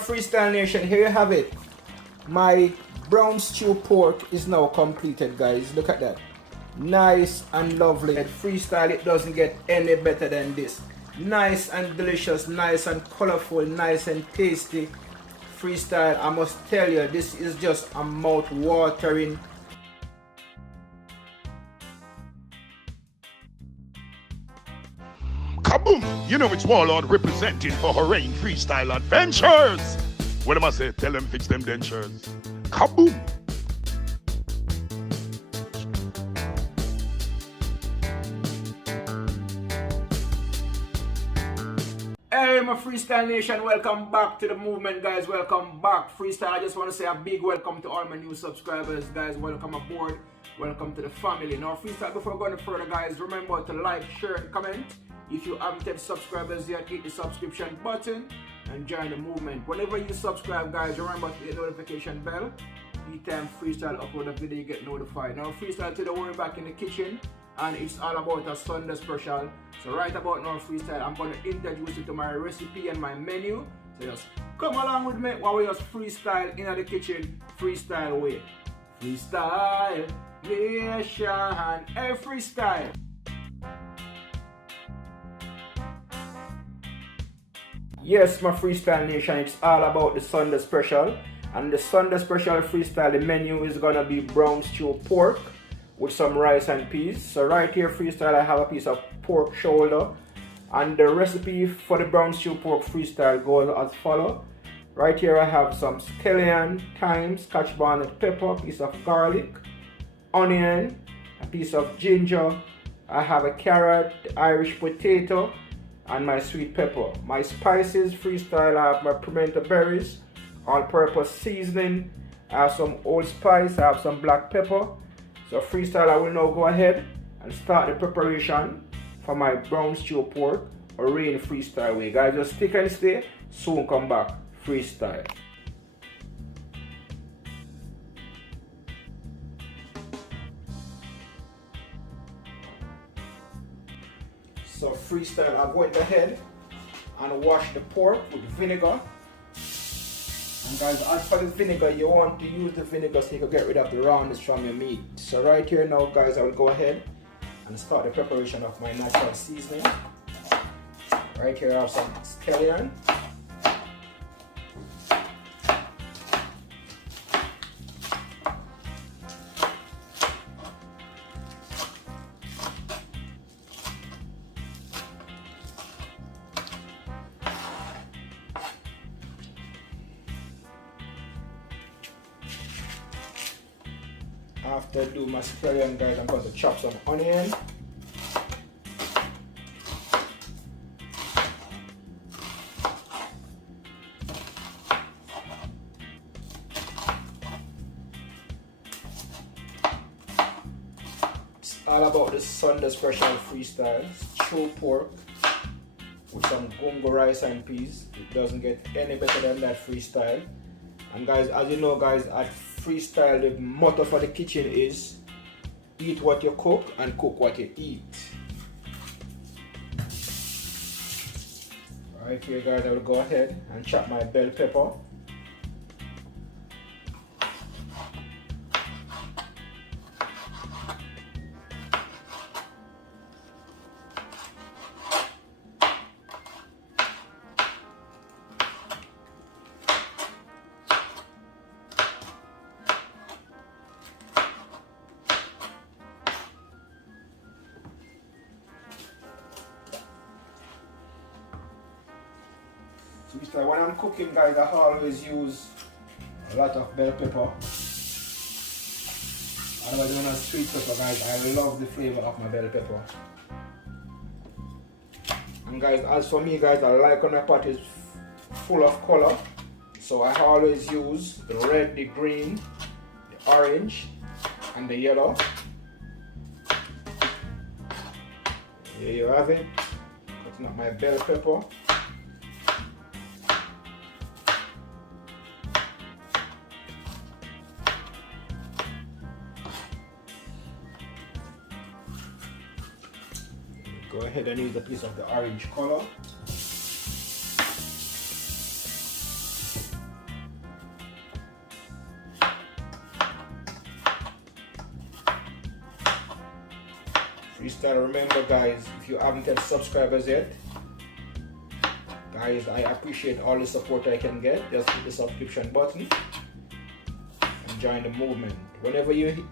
Freestyle Nation, here you have it. My brown stew pork is now completed, guys. Look at that. Nice and lovely. Freestyle, it doesn't get any better than this. Nice and delicious, nice and colorful, nice and tasty. Freestyle, I must tell you, this is just a mouth-watering. Kaboom! You know it's Warlord representing for Hurricane Freestyle Adventures. What am I say? Tell them fix them dentures. Kaboom! Hey my Freestyle Nation, welcome back to the movement, guys. Welcome back. Freestyle, I just want to say a big welcome to all my new subscribers, guys. Welcome aboard. Welcome to the family. Now Freestyle, before going further, guys, remember to like, share and comment. If you haven't yet subscribers yet, hit the subscription button and join the movement. Whenever you subscribe, guys, remember to hit the notification bell. Each time Freestyle upload a video, you get notified. Now Freestyle, today we're back in the kitchen and it's all about a Sunday special. So right about now, Freestyle, I'm going to introduce you to my recipe and my menu. So just come along with me while we just freestyle in the kitchen, freestyle way. Freestyle Nation, hey Freestyle. Yes, my Freestyle Nation, it's all about the Sunday special. And the Sunday special freestyle, the menu is gonna be brown stew pork with some rice and peas. So right here, Freestyle, I have a piece of pork shoulder. And the recipe for the brown stew pork freestyle goes as follows. Right here I have some scallion, thyme, scotch bonnet pepper, piece of garlic, onion, a piece of ginger. I have a carrot, Irish potato, and my sweet pepper. My spices, Freestyle, I have my pimento berries, all-purpose seasoning, I have some old spice, I have some black pepper. So Freestyle, I will now go ahead and start the preparation for my brown stew pork or rain Freestyle way. Guys, just stick and stay, soon come back. Freestyle. So Freestyle, I went ahead and washed the pork with vinegar. And guys, as for the vinegar, you want to use the vinegar so you can get rid of the roundness from your meat. So right here now, guys, I will go ahead and start the preparation of my natural seasoning. Right here I have some scallion. After I do my scallion, guys, I'm going to chop some onion. It's all about the Sunday special freestyle, stew pork with some gungo rice and peas. It doesn't get any better than that, Freestyle. And guys, as you know, guys, at Freestyle, the motto for the kitchen is eat what you cook and cook what you eat. Right here, guys, I will go ahead and chop my bell pepper. So when I'm cooking, guys, I always use a lot of bell pepper. Otherwise, when I sweet pepper, guys, I love the flavor of my bell pepper. And guys, as for me, guys, I like when my pot is full of color. So I always use the red, the green, the orange, and the yellow. Here you have it. Cutting up my bell pepper. Go ahead and use a piece of the orange color. freestyle. Remember guys, if you haven't had subscribers yet, guys, I appreciate all the support I can get. Just hit the subscription button and join the movement. Whenever you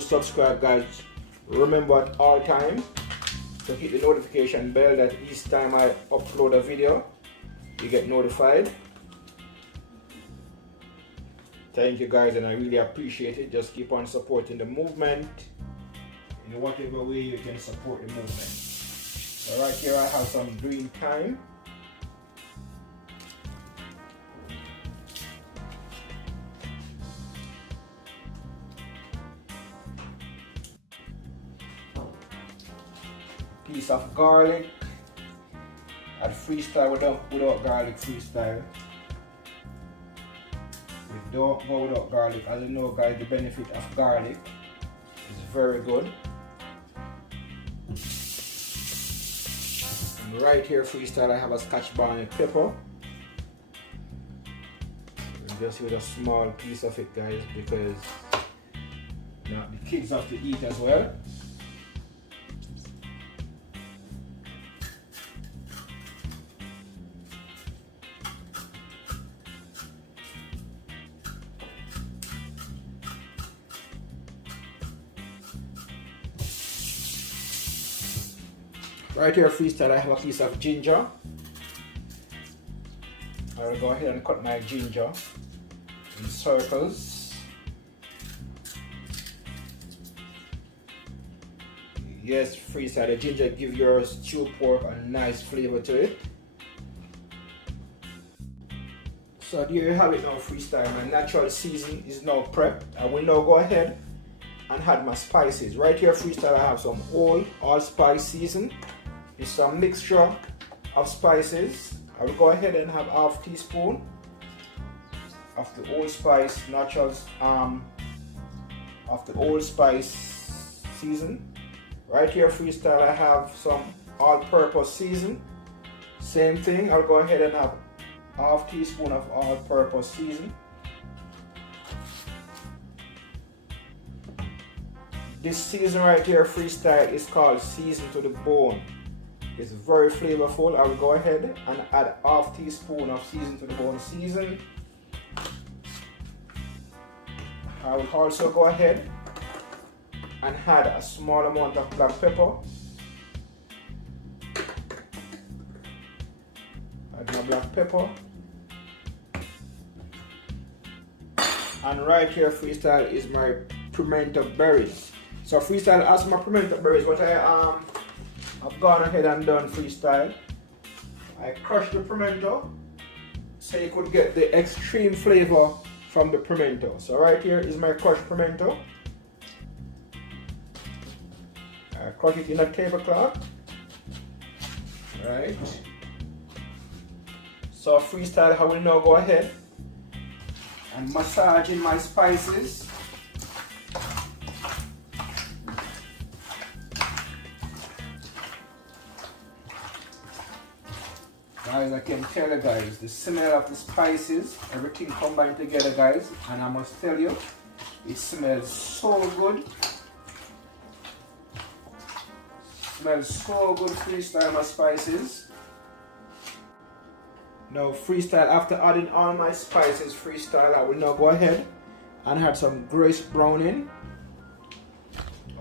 subscribe guys, remember at all time to hit the notification bell, that each time I upload a video you get notified. Thank you guys, and I really appreciate it. Just keep on supporting the movement in whatever way you can support the movement. So right here I have some green thyme. Piece of garlic. At freestyle without garlic freestyle. We don't go without garlic. As you know guys, the benefit of garlic is very good. And right here freestyle I have a Scotch bonnet pepper. And just with a small piece of it guys, because now the kids have to eat as well. Right here freestyle I have a piece of ginger. I'll go ahead and cut my ginger in circles. Yes, freestyle, the ginger gives your stew pork a nice flavor to it. So there you have it now freestyle. My natural season is now prepped. I will now go ahead and add my spices. Right here freestyle I have some allspice season. It's some mixture of spices. I will go ahead and have half teaspoon of the allspice naturals of the allspice season. Right here freestyle I have some all-purpose season. Same thing, I'll go ahead and have half teaspoon of all-purpose season. This season right here freestyle is called season to the bone. It's very flavorful. I will go ahead and add half teaspoon of season to the bone season. I will also go ahead and add a small amount of black pepper. Add my black pepper. And right here freestyle is my pimento berries. So freestyle, as my pimento berries, what I've gone ahead and done freestyle. I crushed the pimento so you could get the extreme flavor from the pimento. So right here is my crushed pimento. I crush it in a tablecloth. Right. So freestyle, I will now go ahead and massage in my spices. Guys, I can tell you guys, the smell of the spices, everything combined together guys, and I must tell you, it smells so good. Smells so good freestyle, my spices. Now freestyle, after adding all my spices freestyle, I will now go ahead and add some grace browning,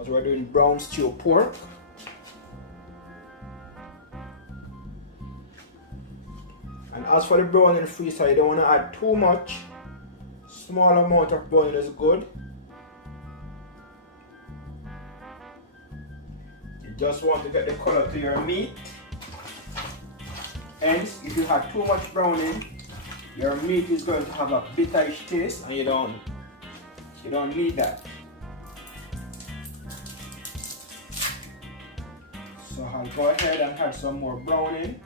as we're doing brown stew pork. And as for the browning freestyle, you don't want to add too much. Small amount of browning is good. You just want to get the color to your meat. Hence, if you have too much browning, your meat is going to have a bitterish taste, and you don't need that. So I'll go ahead and add some more browning.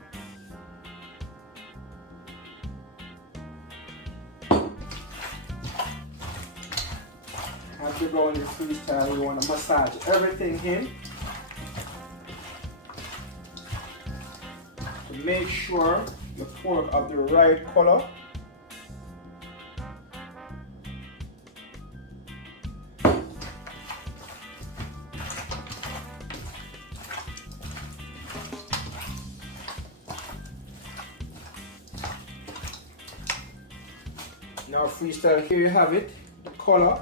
As you go in your freestyle, you want to massage everything in to make sure the pork of the right color. Now freestyle, here you have it. The color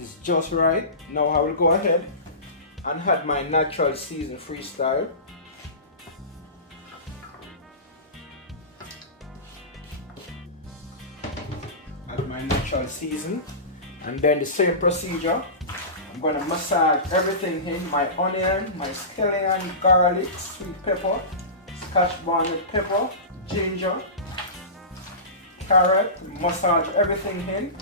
is just right. Now I will go ahead and add my natural season freestyle. Add my natural season, and then the same procedure. I'm going to massage everything in, my onion, my scallion, garlic, sweet pepper, scotch bonnet pepper, ginger, carrot, massage everything in.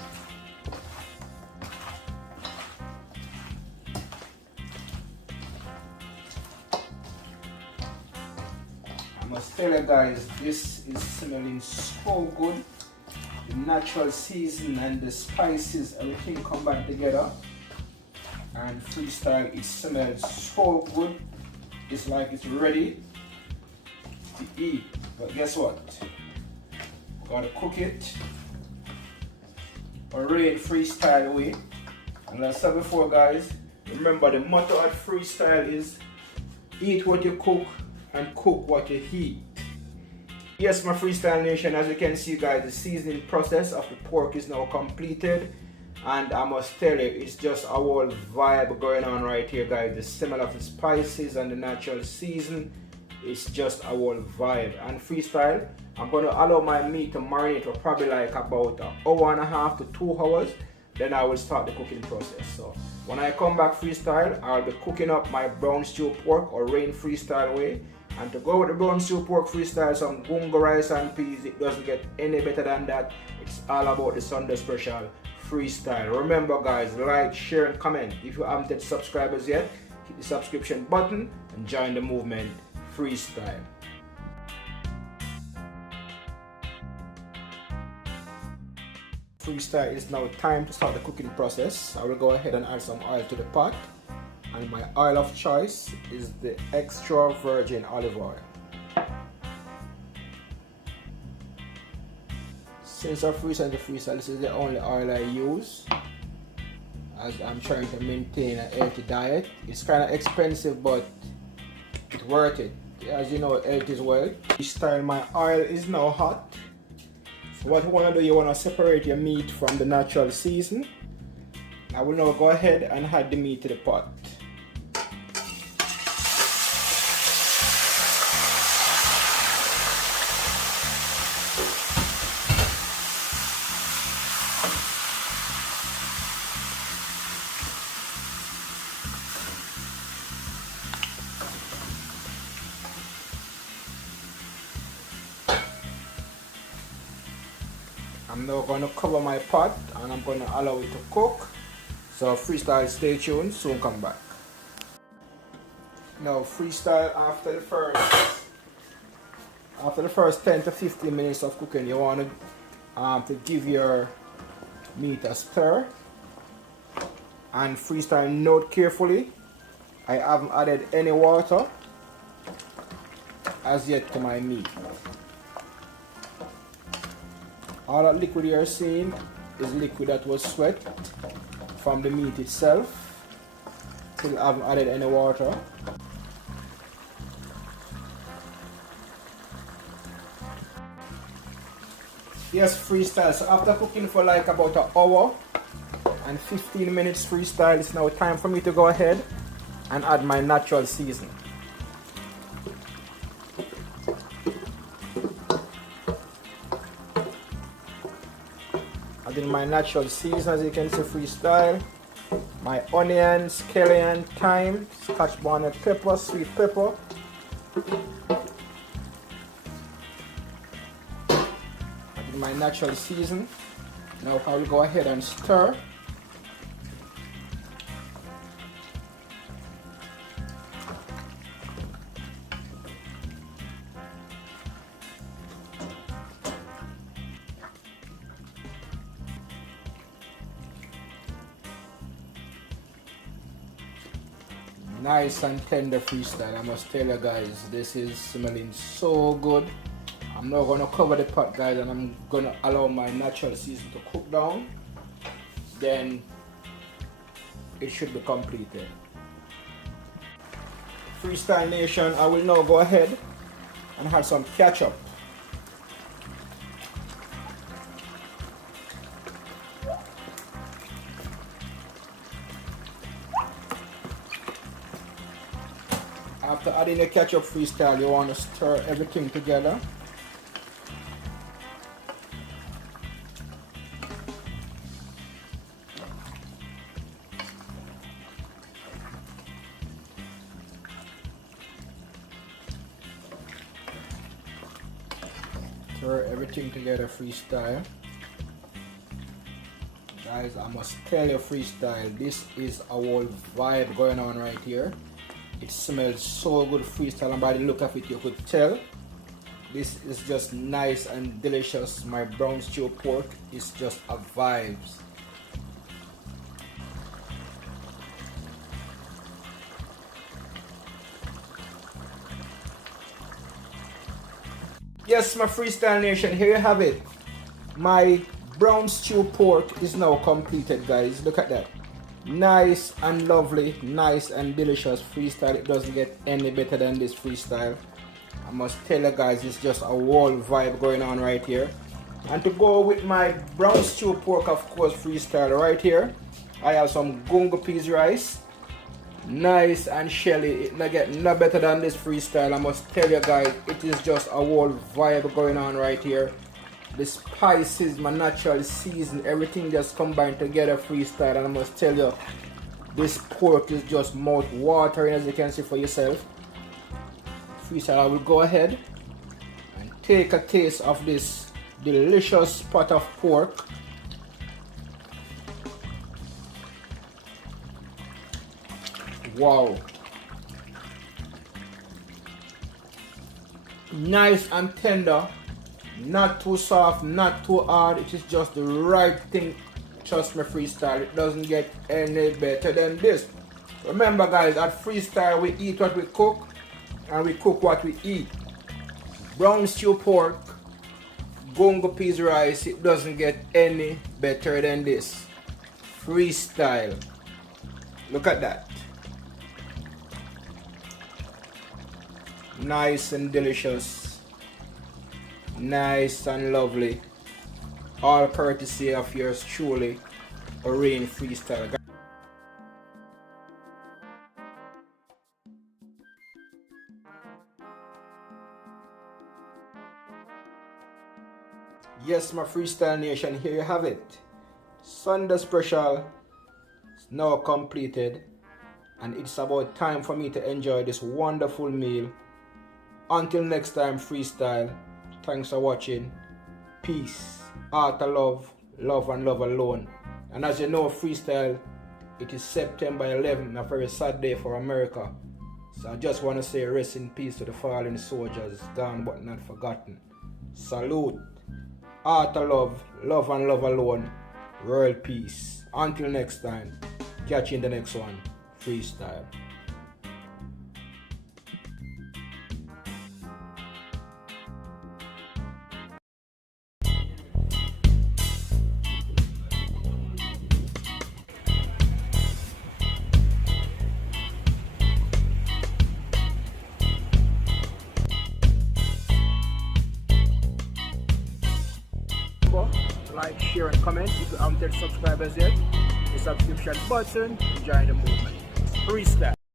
I must tell you guys, this is smelling so good. The natural season and the spices, everything combined together. And freestyle, it smells so good. It's like it's ready to eat. But guess what? Gotta cook it Rain freestyle way. And like I said before, guys, remember the motto at freestyle is eat what you cook and cook what you eat. Yes, my freestyle nation, as you can see, guys, the seasoning process of the pork is now completed. And I must tell you, it's just a whole vibe going on right here, guys. The smell of the spices and the natural season, it's just a whole vibe. And freestyle, I'm going to allow my meat to marinate for probably like about an hour and a half to 2 hours. Then I will start the cooking process. So when I come back freestyle, I'll be cooking up my brown stew pork or rain freestyle way. And to go with the brown stew pork freestyle, some gungo rice and peas. It doesn't get any better than that. It's all about the Sunday special freestyle. Remember, guys, like, share, and comment. If you haven't hit subscribers yet, hit the subscription button and join the movement freestyle. Freestyle, is now time to start the cooking process. I will go ahead and add some oil to the pot, and my oil of choice is the extra virgin olive oil. Since I freestyle the freestyle, this is the only oil I use, as I'm trying to maintain a healthy diet. It's kind of expensive, but it's worth it. As you know, health is wealth. Freestyle, my oil is now hot. So what you want to do, you want to separate your meat from the natural season. I will now go ahead and add the meat to the pot. I'm now going to cover my pot and I'm going to allow it to cook. So freestyle, stay tuned, soon come back. Now freestyle, after the first 10 to 15 minutes of cooking, you want to give your meat a stir. And freestyle, note carefully, I haven't added any water as yet to my meat. All that liquid you're seeing is liquid that was sweat from the meat itself. Still haven't added any water. Yes, freestyle. So after cooking for like about an hour and 15 minutes freestyle, it's now time for me to go ahead and add my natural season. Adding my natural season, as you can see, freestyle. My onion, scallion, thyme, scotch bonnet pepper, sweet pepper. Adding my natural season. Now I will go ahead and stir. Nice and tender freestyle. I must tell you guys, this is smelling so good. I'm now going to cover the pot, guys, and I'm going to allow my natural season to cook down. Then it should be completed. Freestyle nation, I will now go ahead and have some ketchup. after adding the ketchup freestyle, you want to stir everything together. Stir everything together freestyle. Guys, I must tell you, freestyle, this is a whole vibe going on right here. It smells so good, freestyle, and by the look of it you could tell this is just nice and delicious. My brown stew pork is just a vibes. Yes, my freestyle nation, here you have it. My brown stew pork is now completed, guys. Look at that. Nice and lovely, nice and delicious freestyle. It doesn't get any better than this freestyle. I must tell you guys, it's just a whole vibe going on right here. And to go with my brown stew pork, of course, freestyle right here, I have some gungo peas rice. Nice and shelly. It not get no better than this freestyle. I must tell you guys, it is just a whole vibe going on right here. The spices, my natural season, everything just combined together freestyle, and I must tell you, this pork is just mouth watering, as you can see for yourself. Freestyle, I will go ahead and take a taste of this delicious pot of pork. Wow, nice and tender, not too soft, not too hard. It is just the right thing. Trust me, freestyle, it doesn't get any better than this. Remember guys, at freestyle we eat what we cook and we cook what we eat. Brown stew pork, gungo peas rice, it doesn't get any better than this. Freestyle, look at that. Nice and delicious, nice and lovely, all courtesy of yours truly, Rain Freestyle. Yes, my freestyle nation, here you have it. Sunday special is now completed, and it's about time for me to enjoy this wonderful meal. Until next time, freestyle, thanks for watching. Peace, art of love, love and love alone. And as you know, freestyle, it is September 11th, a very sad day for America. So I just want to say rest in peace to the fallen soldiers, gone but not forgotten. Salute, art of love, love and love alone, world peace. Until next time, catch you in the next one, freestyle. Like, share and comment. If you haven't subscribed as yet, the subscription button, join the movement. Freestyle.